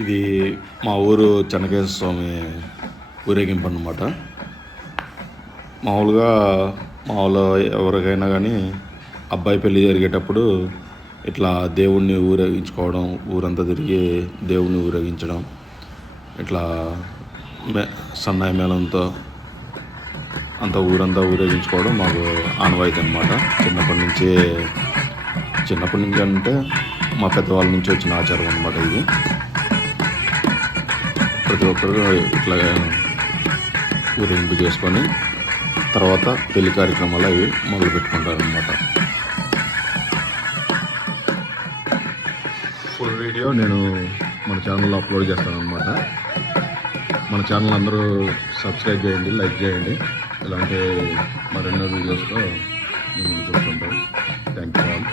ఇది మా ఊరు చెన్నకేశ్వర స్వామి ఊరేగింపు అన్నమాట. మామూలుగా ఎవరికైనా కానీ అబ్బాయి పెళ్ళి జరిగేటప్పుడు ఇట్లా దేవుణ్ణి ఊరేగించుకోవడం, ఊరంతా తిరిగి దేవుణ్ణి ఊరేగించడం, ఇట్లా సన్నాయి మేళంతో అంత ఊరంతా ఊరేగించుకోవడం మాకు ఆనవాయితీ అనమాట. చిన్నప్పటి నుంచి అంటే మా పెద్దవాళ్ళ నుంచి వచ్చిన ఆచారం అనమాట ఇది. ప్రతి ఒక్కరు ఇట్లా ఊరేగింపు చేసుకొని తర్వాత పెళ్లి కార్యక్రమాలు అవి మొదలు పెట్టుకుంటారనమాట. ఫుల్ వీడియో నేను మన ఛానల్లో అప్లోడ్ చేస్తాను అనమాట. మన ఛానల్ అందరూ సబ్స్క్రైబ్ చేయండి, లైక్ చేయండి. ఇలాంటి మరెన్నో వీడియోస్తో మేము ముందుకు వస్తుంటాం. Thank you all.